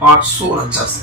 549।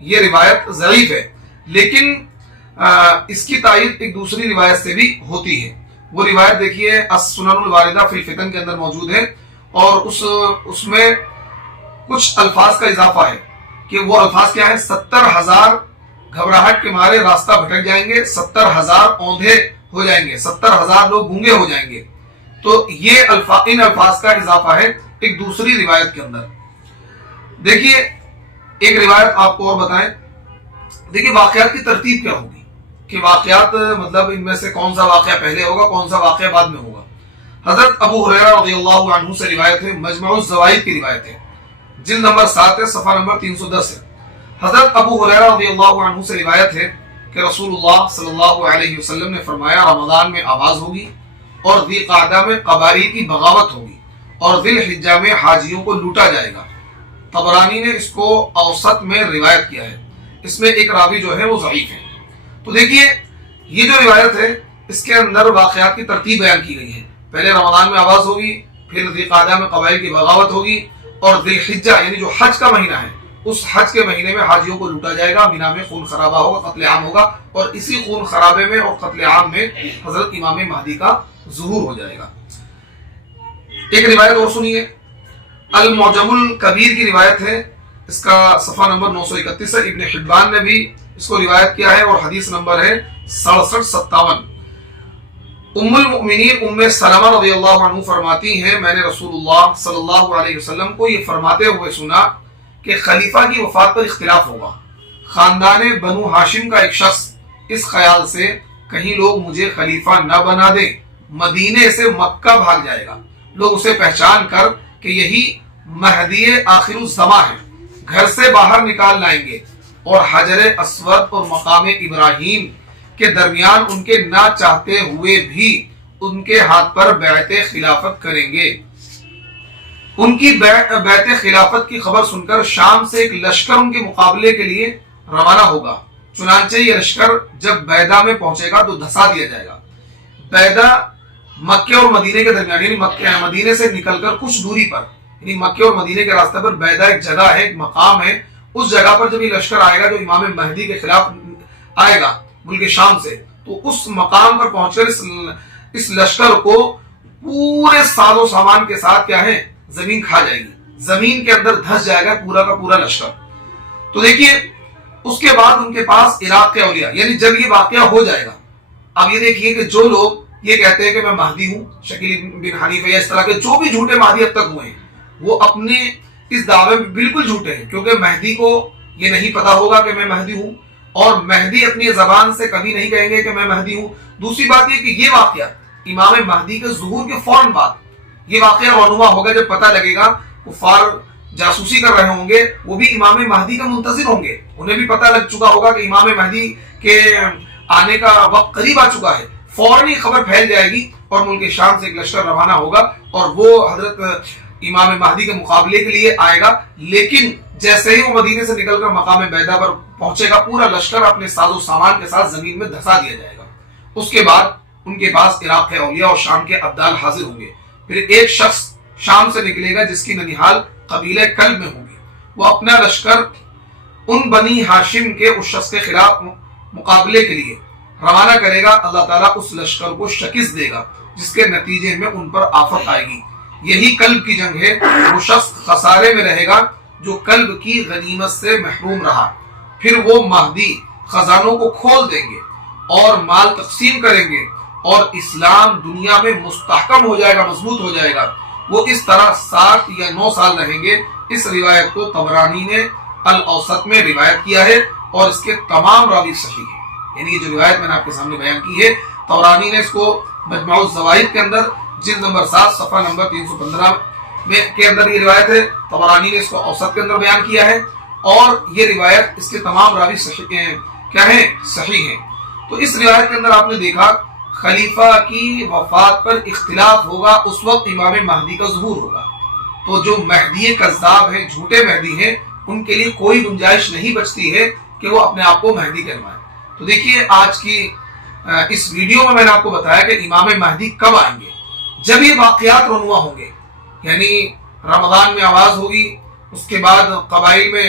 یہ روایت ضعیف ہے، لیکن اس کی تائید ایک دوسری روایت سے بھی ہوتی ہے۔ وہ روایت دیکھیے السنن الواردہ فی الفتن کے اندر موجود ہے، اور اس میں کچھ الفاظ کا اضافہ ہے کہ وہ الفاظ کیا ہے؟ 70,000 گھبراہٹ کے مارے راستہ بھٹک جائیں گے، 70,000 اوندھے ہو جائیں گے، 70,000 لوگ گونگے ہو جائیں گے۔ تو یہ ان الفاظ کا اضافہ ہے ایک دوسری روایت کے اندر۔ دیکھیے ایک روایت آپ کو اور بتائیں، دیکھیے واقعات کی ترتیب کیا ہوگی کہ واقعات مطلب ان میں سے کون سا واقعہ پہلے ہوگا، کون سا واقعہ بعد میں ہوگا۔ حضرت ابو ہریرہ رضی اللہ عنہ سے روایت ہے، مجمع الزوائد کی روایت ہے، جلد نمبر 7 ہے، صفحہ نمبر 310 ہے۔ حضرت ابو ہریرہ رضی اللہ عنہ سے روایت ہے کہ رسول اللہ صلی اللہ علیہ وسلم نے فرمایا رمضان میں آواز ہوگی، اور ذی قعدہ میں قبائل کی بغاوت ہوگی، اور ذی الحجہ میں حاجیوں کو لوٹا جائے گا۔ طبرانی نے اس کو اوسط میں روایت کیا ہے، اس میں ایک راوی جو ہے وہ ضعیف ہے۔ تو دیکھیے یہ جو روایت ہے اس کے اندر واقعات کی ترتیب بیان کی گئی ہے، پہلے رمضان میں آواز ہوگی، پھر ذی قعدہ میں قبائل کی بغاوت ہوگی، اور ذی الحجہ یعنی جو حج کا مہینہ ہے اس حج کے مہینے میں حاجیوں کو لوٹا جائے گا، مینا میں خون خرابہ ہوگا، قتل عام ہوگا، اور اسی خون خرابے میں اور قتل عام میں حضرت امام مہدی کا ظہور ہو جائے گا۔ ایک روایت اور سنیے، المعجم الکبیر کی روایت ہے، اس کا صفحہ نمبر 931 ہے، ابن حبان نے بھی اس کو روایت کیا ہے، اور حدیث نمبر ہے 6757۔ ام المؤمنین ام سلمہ رضی اللہ عنہ فرماتی ہیں میں نے رسول اللہ صلی اللہ علیہ وسلم کو یہ فرماتے ہوئے سنا کہ خلیفہ کی وفات پر اختلاف ہوگا، خاندان بنو ہاشم کا ایک شخص اس خیال سے کہیں لوگ مجھے خلیفہ نہ بنا دیں مدینے سے مکہ بھاگ جائے گا، لوگ اسے پہچان کر کہ یہی مہدی آخر الزماں ہے گھر سے باہر نکال لائیں گے، اور حجر اسود اور مقام ابراہیم کے درمیان ان کے نہ چاہتے ہوئے بھی ان کے ہاتھ پر بیعت خلافت کریں گے۔ ان کی بیعت خلافت کی خبر سن کر شام سے ایک لشکر ان کے مقابلے کے لیے روانہ ہوگا، چنانچہ یہ لشکر جب بیدہ میں پہنچے گا تو دھسا دیا جائے گا۔ بیدہ مکے اور مدینے کے درمیان یعنی مدینے سے نکل کر کچھ دوری پر، یعنی مکے اور مدینے کے راستے پر بیدہ ایک جگہ ہے، ایک مقام ہے، اس جگہ پر جب یہ لشکر آئے گا جو امام مہدی کے خلاف آئے گا ملک شام سے، تو اس مقام پر پہنچ کر اس لشکر کو پورے ساز و سامان کے ساتھ کیا ہے زمین کھا جائے گی، زمین کے اندر دھس جائے گا پورا کا پورا لشکر۔ تو دیکھیے اس کے بعد ان کے پاس عراق کے اولیاء، یعنی جب یہ واقعہ ہو جائے گا، اب یہ دیکھیے کہ جو لوگ یہ کہتے ہیں کہ میں مہدی ہوں، شکیل بن حنیفہ یا اس طرح کے جو بھی جھوٹے مہدی اب تک ہوئے ہیں وہ اپنے اس دعوے میں بالکل جھوٹے ہیں، کیونکہ مہدی کو یہ نہیں پتا ہوگا کہ میں مہدی ہوں، اور مہدی اپنی زبان سے کبھی نہیں کہیں گے کہ میں مہدی ہوں۔ دوسری بات یہ کہ یہ واقعہ امام مہدی کے ظہور کے فوراً بعد یہ واقعہ رونما ہوگا، جب پتہ لگے گا کفار جاسوسی کر رہے ہوں گے، وہ بھی امام مہدی کا منتظر ہوں گے، انہیں بھی پتہ لگ چکا ہوگا کہ امام مہدی کے آنے کا وقت قریب آ چکا ہے، فوراً ہی خبر پھیل جائے گی اور ملک شام سے ایک لشکر روانہ ہوگا اور وہ حضرت امام مہدی کے مقابلے کے لیے آئے گا۔ لیکن جیسے ہی وہ مدینے سے نکل کر مقام بیدہ پر پہنچے گا، پورا لشکر اپنے ساز و سامان کے ساتھ زمین میں دھسا دیا جائے گا۔ اس کے بعد ان کے پاس عراق کے اولیاء اور شام کے ابدال حاضر ہوں گے۔ پھر ایک شخص شام سے نکلے گا جس کی ننیحال قبیلہ کلب میں ہوگی، وہ اپنا لشکر ان بنی ہاشم کے اس شخص کے خلاف مقابلے کے لیے روانہ کرے گا۔ اللہ تعالیٰ اس لشکر کو شکست دے گا جس کے نتیجے میں ان پر آفت آئے گی، یہی کلب کی جنگ ہے۔ وہ شخص خسارے میں رہے گا جو کلب کی غنیمت سے محروم رہا۔ پھر وہ مہدی خزانوں کو کھول دیں گے اور مال تقسیم کریں گے، اور اسلام دنیا میں مستحکم ہو جائے گا، مضبوط ہو جائے گا۔ وہ اس طرح 7 یا 9 سال رہیں گے۔ اس روایت کو طبرانی نے الاوسط میں روایت کیا ہے اور اس کے تمام راوی صحیح ہیں، یعنی یہ جو روایت میں نے آپ کے سامنے بیان کی ہے، طبرانی نے اس کو مجمع الزوائد کے اندر جلد نمبر 7 صفحہ نمبر 315 میں کے اندر یہ روایت ہے، طبرانی نے اس کو اوسط کے اندر بیان کیا ہے، اور یہ روایت اس کے تمام راوی صحیح ہیں، کیا ہیں؟ صحیح ہیں۔ تو اس روایت کے اندر آپ نے دیکھا خلیفہ کی وفات پر اختلاف ہوگا، اس وقت امام مہدی کا ظہور ہوگا۔ تو جو مہدی کذاب ہیں، جھوٹے مہدی ہیں، ان کے لیے کوئی گنجائش نہیں بچتی ہے کہ وہ اپنے آپ کو مہدی کہلوائیں۔ تو دیکھیے آج کی اس ویڈیو میں نے آپ کو بتایا کہ امام مہدی کب آئیں گے، جب یہ واقعات رونما ہوں گے، یعنی رمضان میں آواز ہوگی، اس کے بعد قبائل میں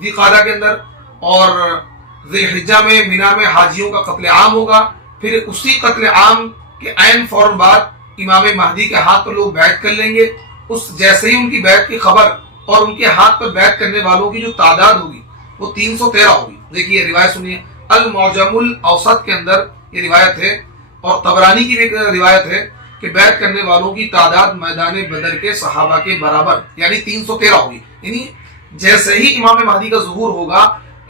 ذی قعدہ کے اندر، اور ذی الحجہ میں مینا میں حاجیوں کا قتل عام ہوگا. پھر اسی قتل عام کے عین فوراً بعد امام مہدی کے ہاتھ پر لوگ بیعت کر لیں گے. اس جیسے ہی ان کی بیعت کی خبر اور ان کے ہاتھ پر بیعت کرنے والوں کی جو تعداد ہوگی وہ 313 ہوگی. دیکھیے روایت سنیے، المعجم الاوسط کے اندر یہ روایت ہے، اور طبرانی کی بھی ایک روایت ہے کہ بیعت کرنے والوں کی تعداد میدان بدر کے صحابہ کے برابر یعنی 313 ہوگی. یعنی جیسے ہی امام مہدی کا ظہور ہوگا،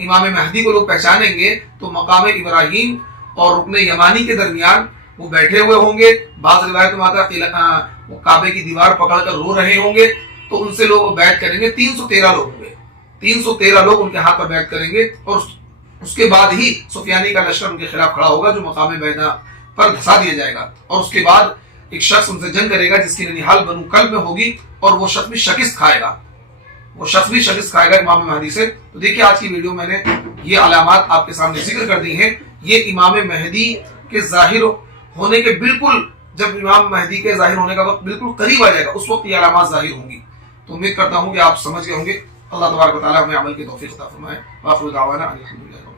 امام مہدی کو لوگ پہچانیں گے تو مقام ابراہیم اور رکن یمانی کے درمیان وہ بیٹھے ہوئے ہوں گے. بعض روایت میں آتا ہے وہ کعبے کی دیوار پکڑ کر رو رہے ہوں گے، تو ان سے لوگ بیعت کریں گے. 313 لوگ ہوں گے، 313 لوگ ان کے ہاتھ پر بیعت کریں گے، اور اس کے بعد ہی سفیانی کا لشکر ان کے خلاف کھڑا ہوگا جو مقام بینا پر دھسا دیا جائے گا. اور اس کے بعد ایک شخص ان سے جنگ کرے گا جس کی ننیحال بنو کلب میں ہوگی، اور وہ شخص بھی شکست کھائے گا، امام مہدی سے. تو دیکھیے آج کی ویڈیو میں نے یہ علامات آپ کے سامنے ذکر کر دی ہیں. یہ امام مہدی کے ظاہر ہونے کے بالکل، جب امام مہدی کے ظاہر ہونے کا وقت بالکل قریب آ جائے گا اس وقت یہ علامات ظاہر ہوں گی. تو امید کرتا ہوں کہ آپ سمجھ گئے ہوں گے. اللہ تبارک و تعالی ہمیں عمل کی توفیق عطا فرمائے. وآخر دعوانا ان الحمد للہ.